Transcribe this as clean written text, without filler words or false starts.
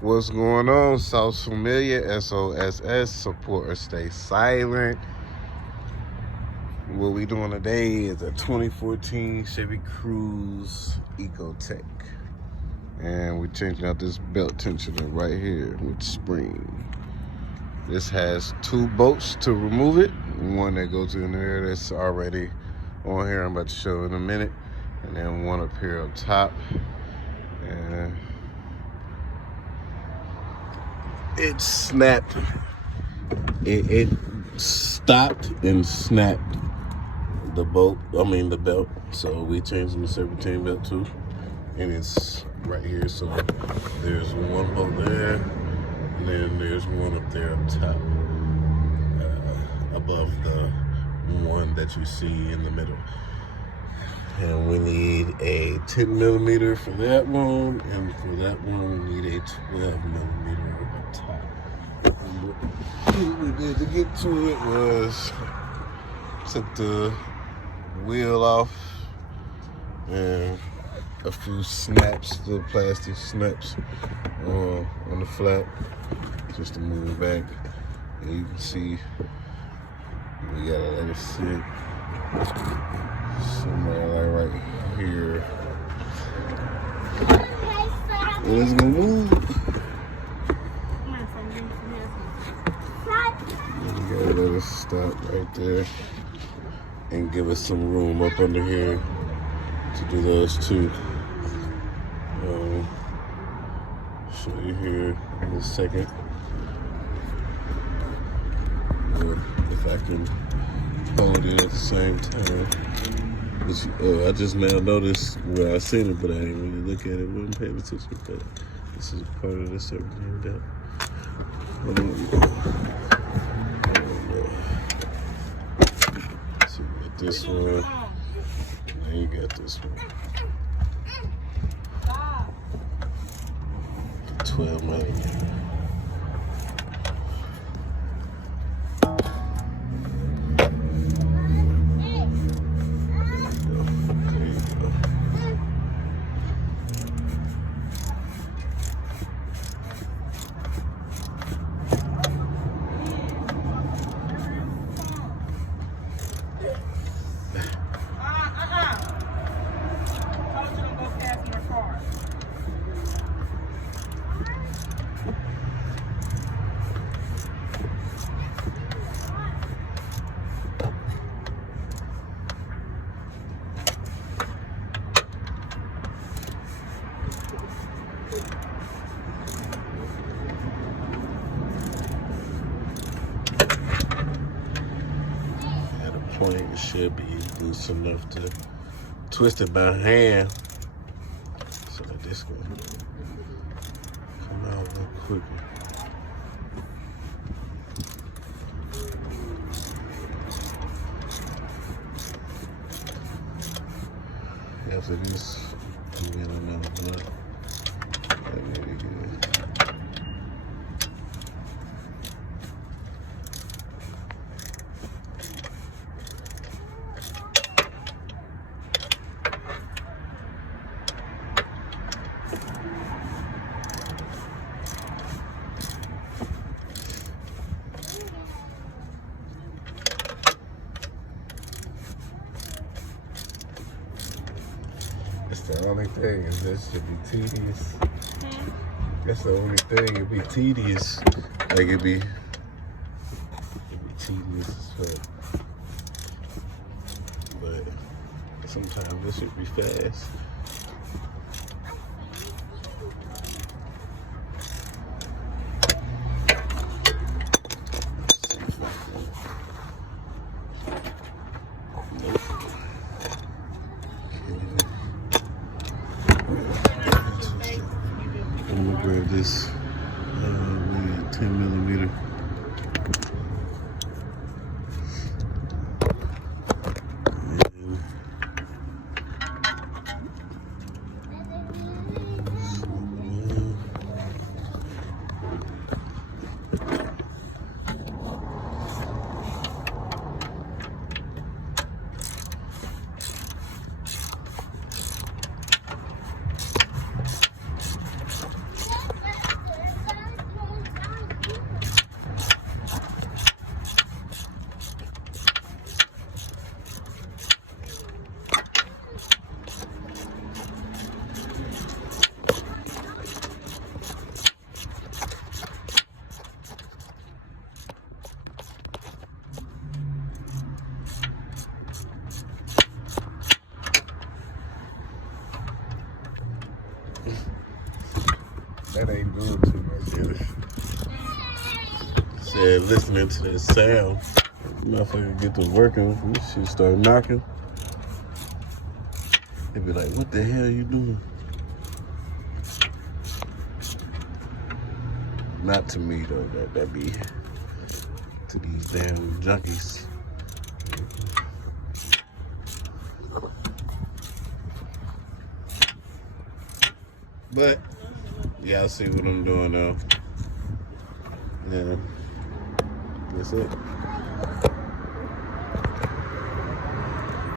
What's going on? Sounds familiar. SOSS. Support or stay silent. What we doing today is a 2014 Chevy Cruze Ecotech. And we're changing out this belt tensioner right here with spring. This has two bolts to remove it. One that goes in there that's already on here. I'm about to show in a minute. And then one up here up top. And it snapped. It stopped and snapped the belt. So we changed the serpentine belt too. And it's right here. So there's one bolt there. And then there's one up there up top. Above the one that you see in the middle. And we need a 10 millimeter for that one, and for that one we need a 12 millimeter up top. What we did to get to it was took the wheel off and a few snaps, the plastic snaps on the flap, just to move it back. And you can see we gotta let it sit. Somewhere like right here. And it's gonna move. And you gotta let it stop right there and give us some room up under here to do those two. Show you here in a second. If I can hold it at the same time. Which, I just now noticed where I seen it, but I didn't really look at it. Wasn't paying attention, but this is part of the serpentine belt. So you got this one, and you got this one. 12 millimeter. It should be loose enough to twist it by hand so that this will come out real quickly. After this, I'm getting another nut. Very good. That's the only thing, is this should be tedious. That's the only thing, it'd be tedious. Like it'd be tedious as fuck. But sometimes this should be fast. I'm gonna grab this 10 millimeter. That ain't doing too much, yeah. Said listening to that sound, motherfucker get to working, this shit start knocking. They be like, what the hell you doing? Not to me though, that be to these damn junkies. But y'all see what I'm doing now. Yeah, that's it.